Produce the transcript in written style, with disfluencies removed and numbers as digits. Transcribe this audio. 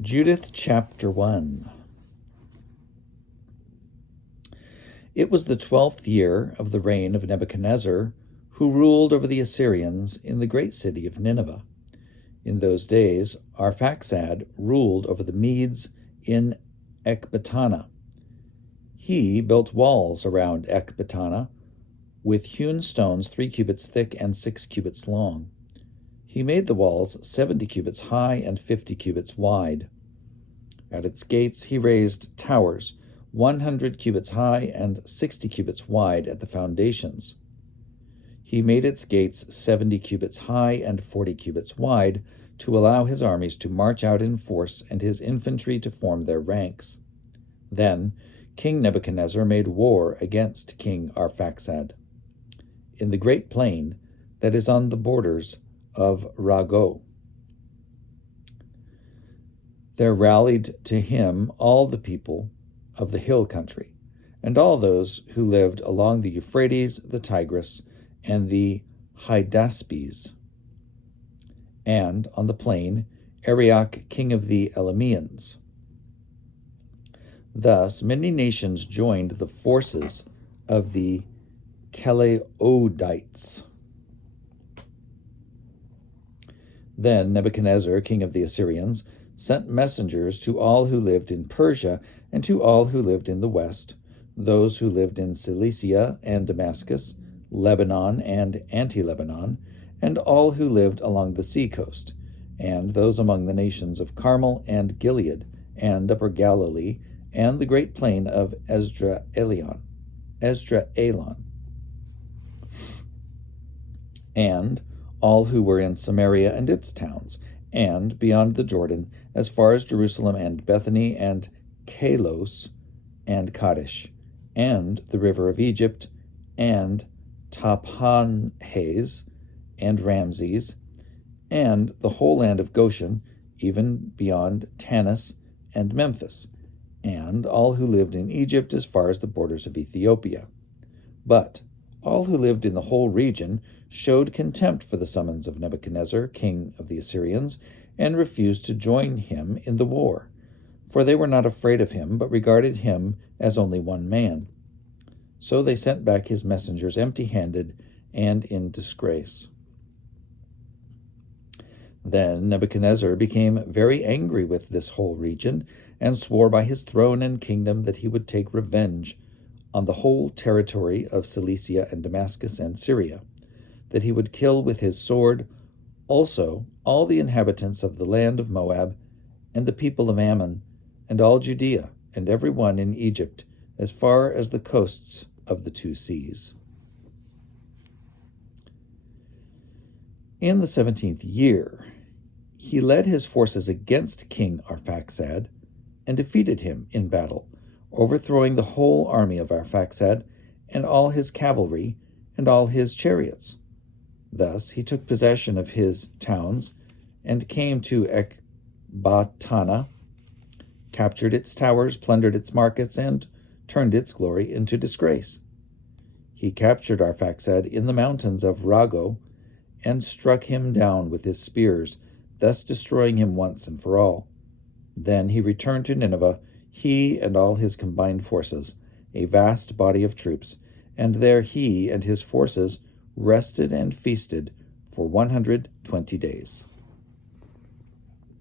Judith chapter 1. It was the 12th year of the reign of Nebuchadnezzar, who ruled over the Assyrians in the great city of Nineveh. In those days, Arphaxad ruled over the Medes in Ecbatana. He built walls around Ecbatana with hewn stones 3 cubits thick and 6 cubits long. He made the walls 70 cubits high and 50 cubits wide. At its gates he raised towers 100 cubits high and 60 cubits wide at the foundations. He made its gates 70 cubits high and 40 cubits wide to allow his armies to march out in force and his infantry to form their ranks. Then King Nebuchadnezzar made war against King Arphaxad. In the great plain that is on the borders of Rago, there rallied to him all the people of the hill country, and all those who lived along the Euphrates, the Tigris, and the Hydaspes, and on the plain Arioch, king of the Elameans. Thus many nations joined the forces of the Chaleodites. Then Nebuchadnezzar, king of the Assyrians, sent messengers to all who lived in Persia and to all who lived in the west, those who lived in Cilicia and Damascus, Lebanon and Anti-Lebanon, and all who lived along the seacoast, and those among the nations of Carmel and Gilead, and Upper Galilee, and the great plain of Esdraelon, and all who were in Samaria and its towns, and beyond the Jordan, as far as Jerusalem and Bethany and Kalos and Kadesh, and the river of Egypt, and Tahpanhes and Ramses, and the whole land of Goshen, even beyond Tanis and Memphis, and all who lived in Egypt as far as the borders of Ethiopia. But all who lived in the whole region showed contempt for the summons of Nebuchadnezzar, king of the Assyrians, and refused to join him in the war, for they were not afraid of him, but regarded him as only one man. So they sent back his messengers empty-handed and in disgrace. Then Nebuchadnezzar became very angry with this whole region, and swore by his throne and kingdom that he would take revenge on the whole territory of Cilicia and Damascus and Syria, that he would kill with his sword also all the inhabitants of the land of Moab, and the people of Ammon, and all Judea, and every one in Egypt, as far as the coasts of the 2 seas. In the 17th year, he led his forces against King Arphaxad, and defeated him in battle, overthrowing the whole army of Arphaxad, and all his cavalry, and all his chariots. Thus he took possession of his towns, and came to Ecbatana, captured its towers, plundered its markets, and turned its glory into disgrace. He captured Arphaxad in the mountains of Rago, and struck him down with his spears, thus destroying him once and for all. Then he returned to Nineveh, he and all his combined forces, a vast body of troops, and there he and his forces rested and feasted for 120 days.